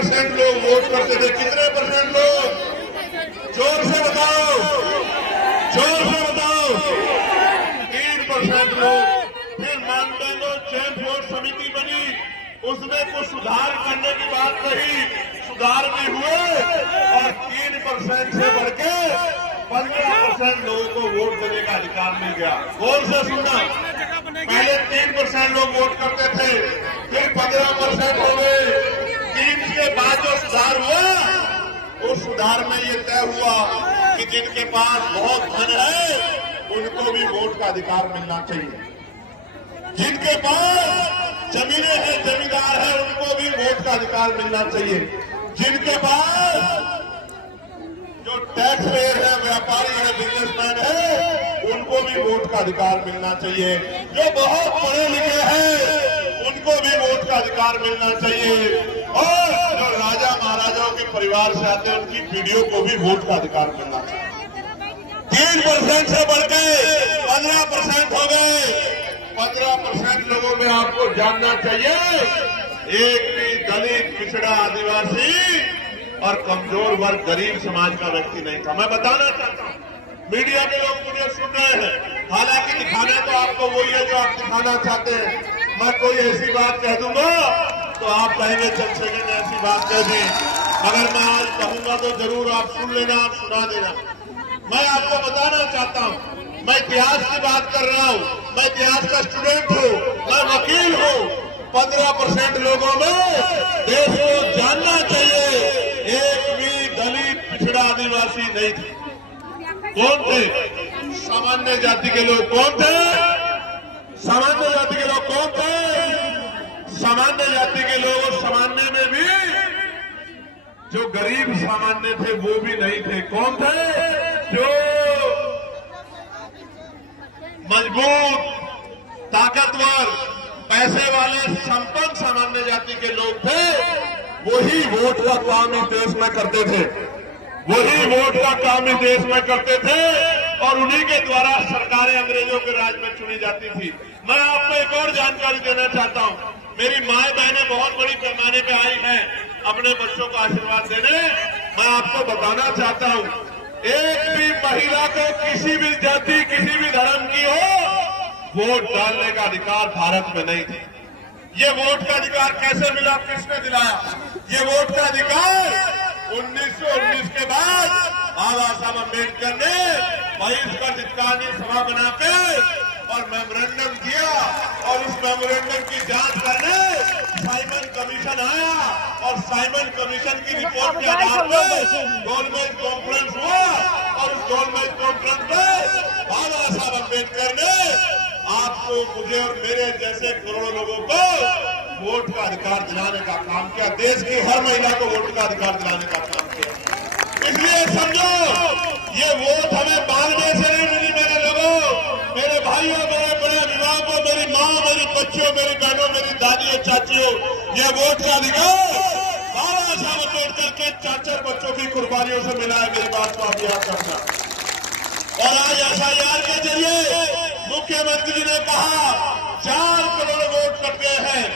3% लोग वोट करते थे। कितने परसेंट लोग? जोर से बताओ, जोर से बताओ। 3% लोग। फिर मानदेय चयन बोर्ड समिति बनी, उसमें कुछ सुधार करने की बात कही, सुधार भी हुए और 3% से बढ़ के 15% लोगों को वोट देने का अधिकार मिल गया। गौर से सुनना, पहले 3% लोग वोट करते थे, फिर 15% हो गए। 3 के बाद जो सुधार हुआ, उस सुधार में ये तय हुआ कि जिनके पास बहुत धन है उनको भी वोट का अधिकार मिलना चाहिए। जिनके पास जमीनें हैं, जमींदार है, उनको भी वोट का अधिकार मिलना चाहिए। जिनके पास जो टैक्स पेयर है, व्यापारी है, बिजनेसमैन है, उनको भी वोट का अधिकार मिलना चाहिए। जो बहुत पढ़े लिखे हैं उनको भी वोट का अधिकार मिलना चाहिए। और जो राजा महाराजाओं के परिवार से आते हैं उनकी पीढ़ियों को भी वोट का अधिकार मिलना चाहिए। 3% से बढ़ के 15% हो गए। 15% लोगों में आपको जानना चाहिए, एक भी दलित, पिछड़ा, आदिवासी और कमजोर वर्ग, गरीब समाज का व्यक्ति नहीं था। मैं बताना चाहता हूं, मीडिया के लोग मुझे सुन रहे हैं, हालांकि दिखाना तो आपको वही है जो आप दिखाना चाहते हैं। मैं कोई ऐसी बात कह दूंगा तो आप कहेंगे चंद्रशेखर ने ऐसी बात कह दी। अगर मैं आज कहूंगा तो जरूर आप सुन लेना, आप सुना देना। मैं आपको बताना चाहता हूं, मैं इतिहास की बात कर रहा हूं, मैं इतिहास का स्टूडेंट हूं, मैं वकील हूं। 15% लोगों में देश को जानना चाहिए, एक भी दलित, पिछड़ा, आदिवासी नहीं थे। कौन थे? सामान्य जाति के लोग। कौन थे? सामान्य जाति के लोग कौन थे? सामान्य जाति के लोग। और सामान्य में भी जो गरीब सामान्य थे वो भी नहीं थे। कौन थे? जो मजबूत, ताकतवर, पैसे वाले, संपन्न सामान्य जाति के लोग थे, वही वोट का काम इस देश में करते थे। वही वोट का काम इस देश में करते थे और उन्हीं के द्वारा सरकारें अंग्रेजों के राज में चुनी जाती थी। मैं आपको एक और जानकारी देना चाहता हूं। मेरी माए बहनें बहुत बड़ी पैमाने पे आई हैं अपने बच्चों को आशीर्वाद देने। मैं आपको बताना चाहता हूं, एक भी महिला को किसी भी जाति, किसी भी धर्म की हो, वोट डालने का अधिकार भारत में नहीं था। ये वोट का अधिकार कैसे मिला? किसने दिलाया? ये वोट का अधिकार 1919 के बाद बाबा साहब अम्बेडकर ने बहिष्कृत चित्कानी सभा बना के और मेमोरेंडम दिया और उस मेमोरेंडम की जांच करने साइमन कमीशन आया और साइमन कमीशन की रिपोर्ट के आधार पर गोलमेज कॉन्फ्रेंस हुआ और उस गोलमेज कॉन्फ्रेंस में बाबा साहब अम्बेडकर ने आपको, मुझे और मेरे जैसे करोड़ों लोगों को वोट का अधिकार दिलाने का काम किया। देश की हर महिला को वोट का अधिकार दिलाने का काम किया। इसलिए समझो, ये वोट हमें मांगने से नहीं मिली मेरे लोगों, मेरे भाइयों, मेरे बड़े अभिभावकों, मेरी माँ, मेरी बच्चियों, मेरी बहनों, मेरी दादियों, चाचियों, ये वोट का अधिकार बाबा साहब अम्बेडकर के 4 बच्चों की कुर्बानियों से मिला है। मेरी बात को आप याद रखना। और आज एसआईआर के जरिए मुख्यमंत्री जी ने कहा 4 करोड़ वोट कट गए हैं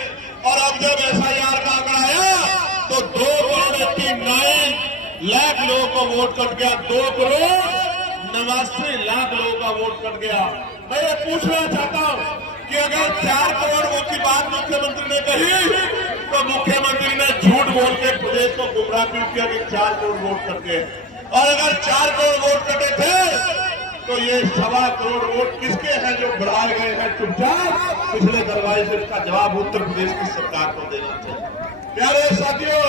और अब जब एसआईआर का आंकड़ा आया तो 2.89 लाख लोगों का वोट कट गया। 2.89 लाख लोगों का वोट कट गया। मैं ये पूछना चाहता हूं कि अगर 4 करोड़ वोट की बात मुख्यमंत्री ने कही तो मुख्यमंत्री ने झूठ बोल के प्रदेश को गुमराह क्यों किया कि 4 करोड़ वोट कट गए? और अगर 4 करोड़ वोट कटे थे तो ये 1.25 करोड़ वोट किसके हैं जो बढ़ाए गए हैं चुपचाप पिछले दरवाजे से? इसका जवाब उत्तर प्रदेश की सरकार को देना चाहिए। प्यारे साथियों,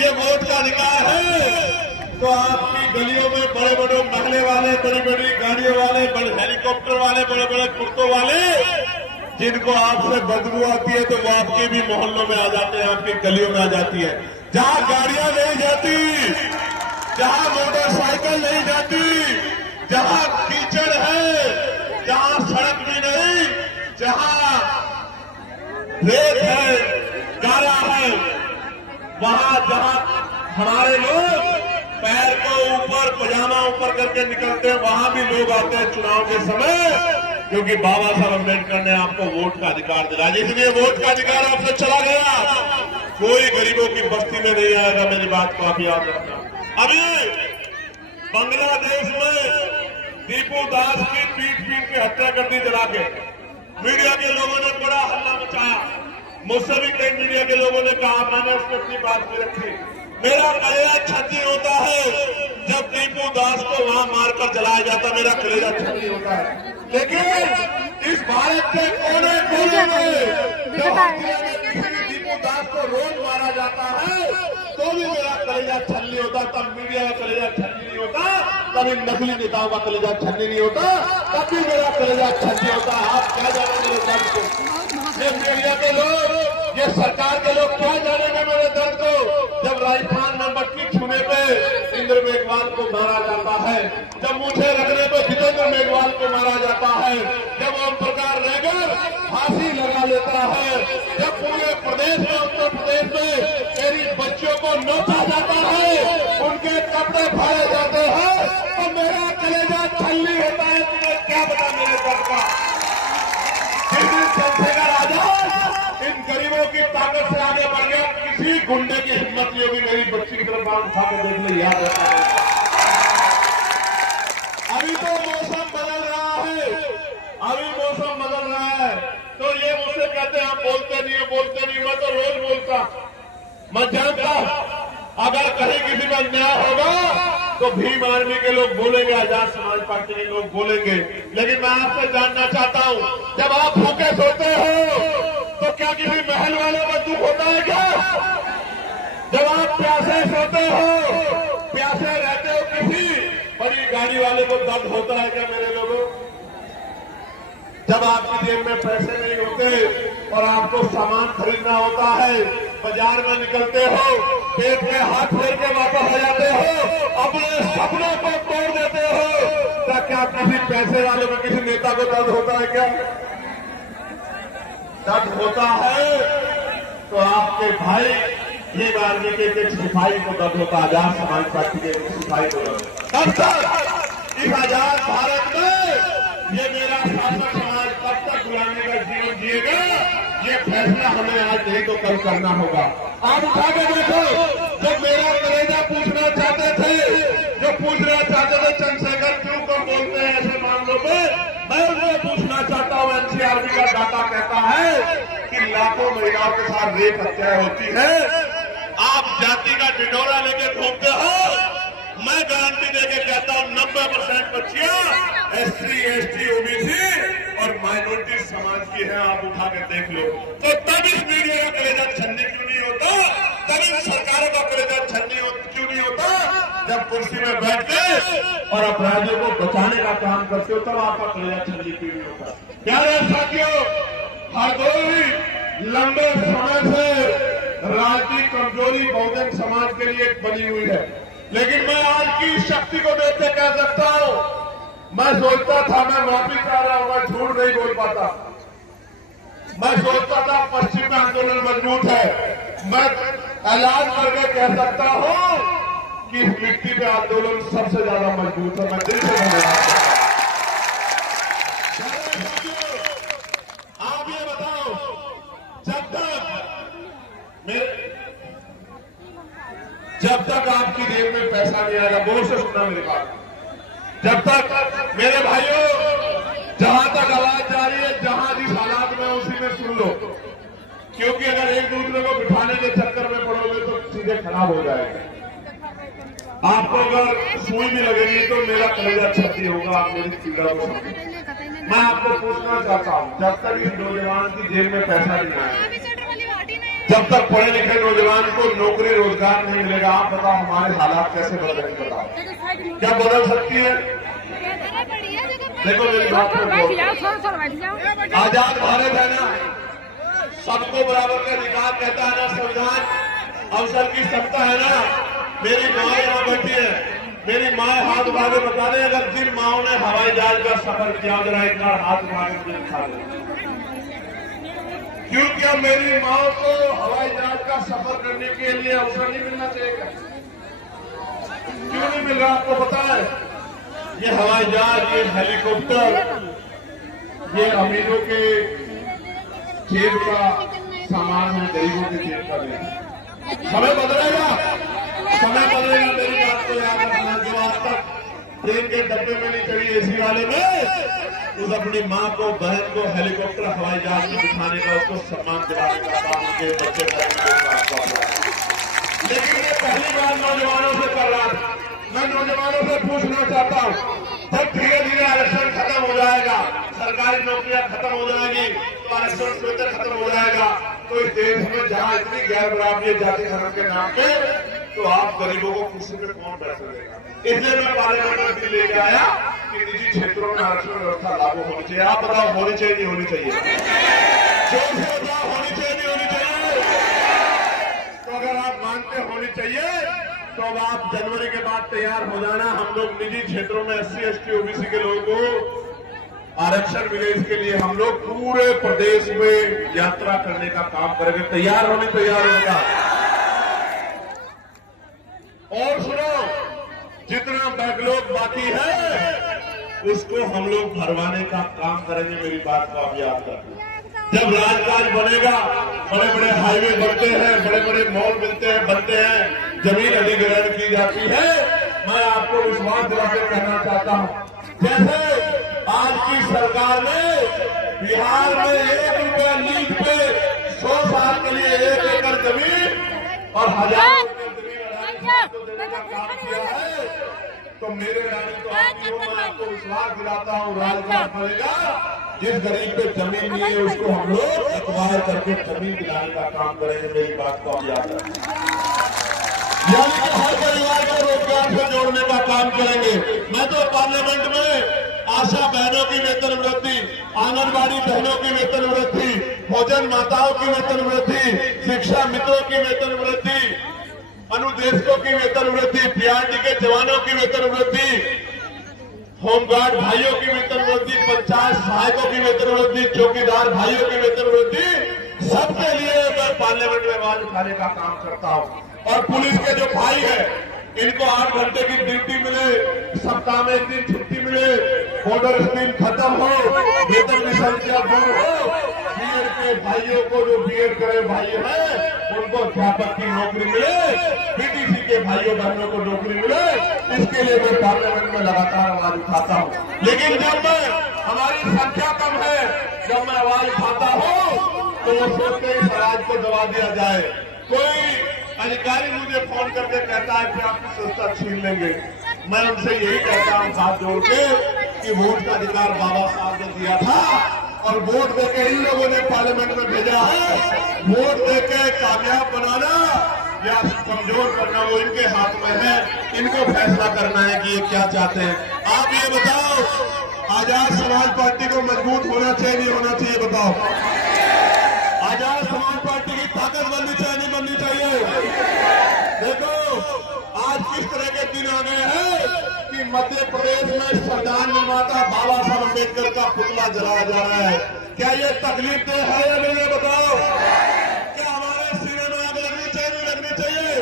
ये वोट का अधिकार है तो आपकी गलियों में बड़े बड़े महले वाले, बड़ी बड़ी गाड़ियों वाले, बड़े हेलीकॉप्टर वाले, बड़े बड़े कुर्तों वाले, जिनको आपसे बदबू आती है तो वो आपके भी मोहल्लों में आ जाते हैं, आपकी गलियों में आ जाती है। जहां गाड़ियां नहीं जाती, जहां मोटरसाइकिल नहीं जाती, जहां कीचड़ है, जहां सड़क भी नहीं, जहां रेत है, गारा है, वहां जहां हमारे लोग पैर को ऊपर, पजामा ऊपर करके निकलते हैं, वहां भी लोग आते हैं चुनाव के समय, क्योंकि बाबा साहब अम्बेडकर ने आपको वोट का अधिकार दिलाया। इसलिए वोट का अधिकार आपसे चला गया। कोई गरीबों की बस्ती में नहीं आएगा। मेरी बात को आप याद रखना। अभी बांग्लादेश में दीपू दास की पीट के हत्या कर दी जला के। मीडिया के लोगों ने बड़ा हल्ला मचाया। मुझसे भी कई मीडिया के लोगों ने कहा, मैंने उसने अपनी बात में रखी। मेरा कलेजा छन्नी होता है जब दीपू दास को वहां मारकर जलाया जाता, मेरा कलेजा छन्नी होता है। लेकिन इस भारत के कोने कोने में दीपू दास को रोज मारा जाता है तो भी मेरा कलेजा छन्नी होता। तब मीडिया का कलेजा छन्नी नहीं होता, तब इन नकली नेताओं का कलेजा छन्नी नहीं होता, तब भी मेरा कलेजा छन्नी होता। आप क्या जाने मेरे दर्द को? ये मीडिया के लोग, ये सरकार के लोग क्या जानेंगे मेरे दर्द को? जब राजस्थान में मटकी छूने पे इंद्र मेघवाल को मारा जाता है, जब मुझे रखने पे जितेंद्र मेघवाल को मारा जाता है, जब ओम प्रकाश रैगर फांसी लगा लेता है, जब पूरे प्रदेश में, उत्तर प्रदेश में मेरी बच्चियों को नोचा जाता है, उनके कपड़े फाड़े जाते हैं, तो मेरा कलेजा छलनी होता है। तुम्हें क्या पता मेरे दर्द का? जिस दिन चंद्रशेखर आजाद इन गरीबों की ताकत से आगे बढ़ गया, किसी गुंडे की हिम्मत नहीं होगी मेरी बच्ची की तरफ बात उठा के देख ले। याद रखना। अभी तो मौसम बदल रहा है, अभी मौसम बदल रहा है, तो ये मुझसे कहते हैं हम बोलते नहीं। मैं तो रोज बोलता, मैं जानता अगर कहीं किसी में अन्याय होगा तो भीम आर्मी के लोग बोलेंगे, आजाद समाज पार्टी के लोग बोलेंगे। लेकिन मैं आपसे जानना चाहता हूं, जब आप भूखे सोते हो तो क्या किसी महल वाले को दुख होता है क्या? जब आप प्यासे सोते हो, प्यासे रहते हो, किसी बड़ी गाड़ी वाले को दर्द होता है क्या मेरे लोगों? जब आपकी जेब में पैसे नहीं होते और आपको सामान खरीदना होता है, बाजार में निकलते हो, पेट में हाथ फेर के वापस आ जाते हो, अपने सपनों को तोड़ देते हो, क्या किसी पैसे वाले को, किसी नेता को दर्द होता है क्या? दर्द होता है तो आपके भाई ये आर्मी के एक सिपाही को दर्द होता है, आजाद समाज पार्टी के एक सिपाही को दर्द। तब तक इस आजाद भारत में ये मेरा शासक समाज कब तक गुलामी का जीवन जिएगा, ये फैसला हमें आज नहीं तो कल करना होगा। आप उठा के देखो, जब मेरा कलेजा पूछना चाहते थे, जो पूछना चाहते थे चंद्रशेखर क्यों कम बोलते हैं ऐसे मामलों में, मैं उन्हें पूछना चाहता हूं। एनसीआरबी का डाटा कहता है कि लाखों महिलाओं के साथ रेप हत्याएं होती है। आप जाति का ढिंढोरा लेके घूमते हो, मैं गारंटी देके कहता हूं 90% बच्चियां SC, ST, OBC और माइनॉरिटी समाज की है। आप उठा के देख लो। तो तब इस मीडिया का कलेजा छन्नी क्यों नहीं होता? तब इन सरकारों का कलेजा छन्नी क्यों नहीं होता? जब कुर्सी में बैठ के और अपराधियों को बचाने का काम करते हो, तब आपका कलेजा छन्नी क्यों नहीं होता? प्यारे साथियों, हरदोई लंबे समय से राजनीतिक कमजोरी बहुजन समाज के लिए बनी हुई है, लेकिन मैं आज की शक्ति को देखते कह सकता हूं, मैं सोचता था मैं वापिस आ रहा हूं, मैं झूठ नहीं बोल पाता। मैं सोचता था पश्चिम में आंदोलन मजबूत है, मैं ऐलान करके कह सकता हूं कि इस मिट्टी पे आंदोलन सबसे ज्यादा मजबूत है। मैं दिल से धन्यवाद। आप ये बताओ, जब तक आपकी जेब में पैसा नहीं आएगा, गौर से सुनना मेरी बात, जब तक मेरे भाइयों, जहां तक आवाज जा रही है, जहां जिस हालात में उसी में सुन लो, क्योंकि अगर एक दूसरे को बिठाने के चक्कर में पड़ोगे तो चीजें खराब हो जाएगी। आपको अगर सुई भी लगेगी तो मेरा कलेजा छती होगा, आप मेरी पीड़ा को समझें। मैं आपको पूछना चाहता हूं, जब तक इस नौजवान की जेब में पैसा नहीं आएगा, जब तक पढ़े लिखे नौजवान को नौकरी रोजगार नहीं मिलेगा, आप बताओ हमारे हालात कैसे बदलेंगे? बताओ क्या बदल सकती है? देखो मेरी बात को, आजाद भारत है ना, सबको बराबर का अधिकार कहता है ना संविधान, अवसर की क्षमता है ना। मेरी माँ यहाँ बैठी है, मेरी माँ हाथ उठा के बता दें, अगर जिन माओ ने हवाई जहाज का सफर किया, जरा एक बार हाथ उठा के दिखा दें। क्योंकि अब मेरी माँ को हवाई जहाज का सफर करने के लिए अवसर नहीं मिलना चाहिए? क्यों नहीं मिल रहा आपको पता है? ये हवाई जहाज, ये हेलीकॉप्टर, ये अमीरों के जेब का सामान है, गरीबों के जेब का नहीं। समय बदलेगा, समय बदलेगा। मेरी बात को याद रखना, जो आज तक ट्रेन के डब्बे में नहीं चढ़ी एसी वाले में, उस अपनी माँ को, बहन को हेलीकॉप्टर हवाई जहाज में बिठाने का, उसको सम्मान दिलाने का काम उनके बच्चे करेंगे। लेकिन ये पहली बार नौजवानों से कर रहा था। मैं नौजवानों से पूछना चाहता हूँ, जब धीरे धीरे आरक्षण खत्म हो जाएगा, सरकारी नौकरियां खत्म हो जाएगी, तो आरक्षण स्वेतर खत्म हो जाएगा, तो इस देश में जहाँ इतनी गैर बराबरी जाति धर्म के नाम पे, तो आप गरीबों को कुर्सी पे कौन बैठ देगा। इसलिए मैं पार्लियामेंट में बिल लेके आया कि निजी क्षेत्रों में आरक्षण व्यवस्था लागू होनी चाहिए। आप बताओ, होनी चाहिए नहीं होनी चाहिए? जोर से बताओ, होनी चाहिए नहीं होनी चाहिए? तो अगर आप मानते होनी चाहिए, तो अब आप जनवरी के बाद तैयार हो जाना। हम लोग निजी क्षेत्रों में SC ST OBC के लोगों को आरक्षण मिले, इसके लिए हम लोग पूरे प्रदेश में यात्रा करने का काम करेंगे। तैयार होने होगा। और सुनो, जितना बैकलॉग बाकी है उसको हम लोग भरवाने का काम करेंगे। मेरी बात को आप याद रखना। जब राजकाज बनेगा, बड़े बड़े हाईवे बनते हैं, बड़े बड़े मॉल बनते हैं, जमीन अधिग्रहण की जाती है, मैं आपको विश्वास दिलाकर कहना चाहता हूं, जैसे आज की सरकार ने बिहार में 1 रुपया लीज पे 100 साल के लिए 1 एकड़ जमीन और 1000 को देने का काम किया है, तो मेरे राज्य तो मैं आपको विश्वास दिलाता हूँ, राजकाज बनेगा। जिस गरीब पे जमीन नहीं है उसको हम लोग अखबार करके जमीन दिलाने का काम करेंगे। मेरी बात को आप याद रखें। यानी कि हर परिवार को रोजगार से जोड़ने का काम करेंगे। मैं तो पार्लियामेंट में आशा बहनों की वेतन वृद्धि, आंगनबाड़ी बहनों की वेतन वृद्धि, भोजन माताओं की वेतन वृद्धि, शिक्षा मित्रों की वेतन वृद्धि, अनुदेशकों की वेतन वृद्धि, PRT के जवानों की वेतन वृद्धि, होमगार्ड भाइयों की वेतन वृद्धि, पंचायत सहायकों की वेतन वृद्धि, चौकीदार भाइयों की वेतन वृद्धि, सबके लिए मैं पार्लियामेंट में आवाज उठाने का काम करता हूं। और पुलिस के जो भाई है, इनको 8 घंटे की ड्यूटी मिले, सप्ताह में 1 दिन छुट्टी मिले, बॉर्डर स्कीम खत्म हो, वेतन की संख्या दूर हो, बीएड के भाइयों को, जो बीएड करे भाई हैं, उनको अध्यापक की नौकरी मिले, PTC के भाइयों बहनों को नौकरी मिले, इसके लिए मैं पार्लियामेंट में लगातार आवाज उठाता हूँ। लेकिन जब हमारी संख्या कम है, जब मैं आवाज उठाता हूँ, तो वो सोचते इस राज्य को दबा दिया जाए। कोई अधिकारी मुझे फोन करके कहता है कि आपकी संस्था छीन लेंगे। मैं उनसे यही कहता हूँ हाथ जोड़ के कि वोट का अधिकार बाबा साहब ने दिया था, और वोट देके इन लोगों ने पार्लियामेंट में भेजा है। वोट देके कामयाब बनाना या कमजोर करना वो इनके हाथ में है। इनको फैसला करना है कि ये क्या चाहते हैं। आप ये बताओ, आजाद समाज पार्टी को मजबूत होना चाहिए नहीं होना चाहिए? बताओ, आजाद समाज पार्टी की ताकत बननी चाहिए नहीं बननी चाहिए? देखो, आज किस तरह के दिन आ गए हैं कि मध्य प्रदेश में संविधान निर्माता बाबा साहब अम्बेडकर का पुतला जलाया जा रहा है। क्या ये तकलीफ दे है या नहीं? बताओ, क्या हमारे सीने में आग लगनी चाहिए नहीं लगनी चाहिए?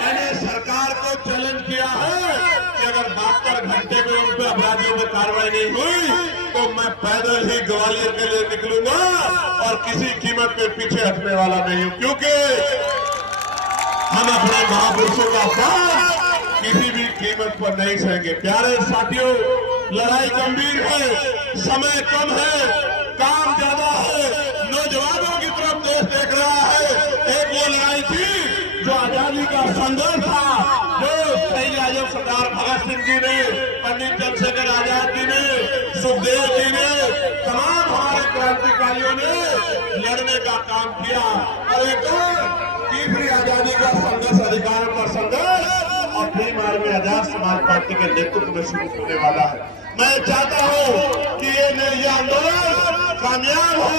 मैंने सरकार को चैलेंज किया है कि अगर 72 घंटे में उन पर अपराधियों में कार्रवाई नहीं हुई तो मैं पैदल ही ग्वालियर के लिए निकलूंगा और किसी कीमत पे पीछे हटने वाला नहीं हूं, क्योंकि हम अपने महापुरुषों का साथ किसी भी कीमत पर नहीं सहेंगे। प्यारे साथियों, लड़ाई गंभीर है, समय कम है, काम ज्यादा है, नौजवानों की तरफ देश देख रहा है। एक वो लड़ाई थी जो आजादी का संघर्ष था, जो शहीद आजम सरदार भगत सिंह जी ने, पंडित चंद्रशेखर आजाद जी ने, सुखदेव जी ने, तमाम हमारे क्रांतिकारियों ने लड़ने का काम किया। और एक तीसरी आजादी का संघर्ष, अधिकार पर संघर्ष, और भीम आर्मी आजाद समाज पार्टी के नेतृत्व में शुरू होने वाला है। मैं चाहता हूं कि ये आंदोलन कामयाब हो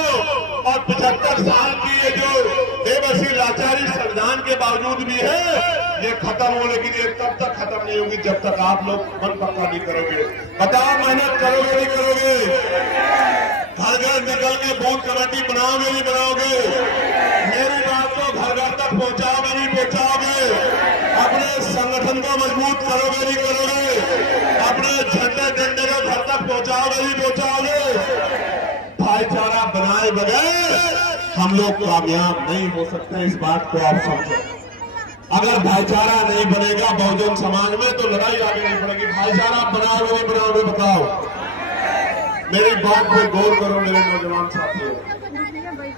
और 75 साल की ये जो बेबसी लाचारी संविधान के बावजूद भी है, ये खत्म हो। लेकिन ये तब तक खत्म नहीं होगी जब तक आप लोग मन पक्का नहीं करोगे। बताओ, मेहनत करोगे नहीं करोगे? घर घर निकल के बूथ कमेटी बनाओगे नहीं बनाओगे? मेरी बात को घर घर तक पहुंचाओगे नहीं पहुंचाओगे? अपने संगठन को मजबूत करोगे नहीं करोगे? अपने झंडे डंडे को घर तक पहुंचाओगे नहीं पहुंचाओगे? भाईचारा बनाए बगैर हम लोग कामयाब नहीं हो सकते, इस बात को आप समझो। अगर भाईचारा नहीं बनेगा बहुजन समाज में तो लड़ाई आगे नहीं बढ़ेगी। भाईचारा बनाओगे नहीं बनाओगे बताओ? मेरी बात पे गौर करो मेरे नौजवान साथियों।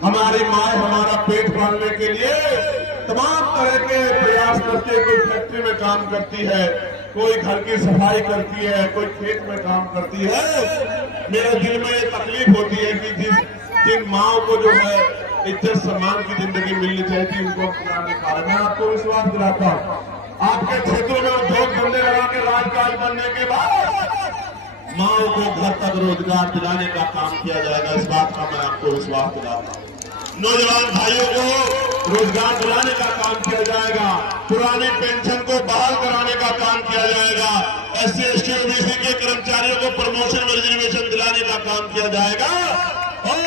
हमारी माए हमारा पेट पालने के लिए तमाम तरह के प्रयास करती है। कोई फैक्ट्री में काम करती है, कोई घर की सफाई करती है, कोई खेत में काम करती है। मेरे दिल में ये तकलीफ होती है कि जिन माओ को जो है इज्जत सम्मान की जिंदगी मिलनी चाहिए थी उनको पूरा नहीं पा रहे। मैं आपको विश्वास दिलाता हूँ, आपके क्षेत्रों में उद्योग धंधे लगा के राजकाज बनने के बाद माओ को घर तक रोजगार दिलाने का काम किया जाएगा। इस बात का मैं आपको विश्वास दिलाता हूँ। नौजवान भाइयों को रोजगार दिलाने का काम किया जाएगा। पुरानी पेंशन को बहाल कराने का काम किया जाएगा। SC ST OBC के कर्मचारियों को प्रमोशन में रिजर्वेशन दिलाने का काम किया जाएगा और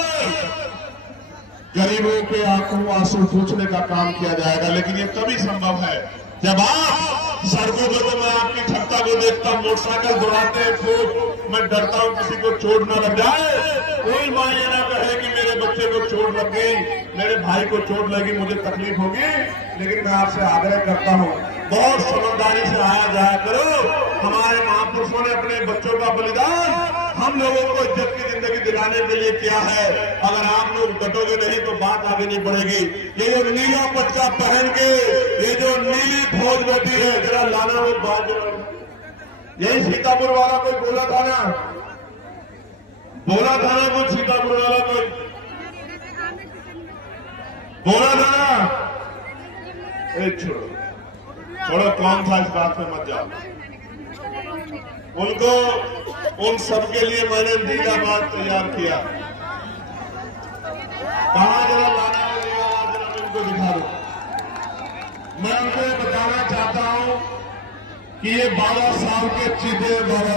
गरीबों के आंखों आंसू पूछने का काम किया जाएगा। लेकिन ये तभी संभव है जब आप सड़कों पर, तो मैं आपकी क्षमता को देखता हूं, मोटरसाइकिल दौड़ाते हैं, तो मैं डरता हूं किसी को चोट न लग जाए। कोई मां ये ना कहे कि मेरे बच्चे को चोट लग गई, मेरे भाई को चोट लगी, मुझे तकलीफ होगी। लेकिन मैं आपसे आग्रह करता हूं, बहुत समझदारी से आया जाया करो। हमारे महापुरुषों ने अपने बच्चों का बलिदान हम लोगों को इज्जत की जिंदगी दिलाने के लिए किया है। अगर आप लोग डटोगे नहीं तो बात आगे नहीं बढ़ेगी। ये जो नीला पट्टा पहन के ये जो नीली फौज बैठी है, जरा लाना वो बात, यही सीतापुर वाला कोई बोला था ना कुछ सीतापुर वाला कोई बोला था ना, छोड़ो कौन था, इस बात में मत जाओ। उनको उन सबके लिए मैंने नीला बात तैयार किया। कहा जरा लाना जरा उनको दिखा दो। मैं उनको बताना चाहता हूं कि ये 12 साल के चीते बाबा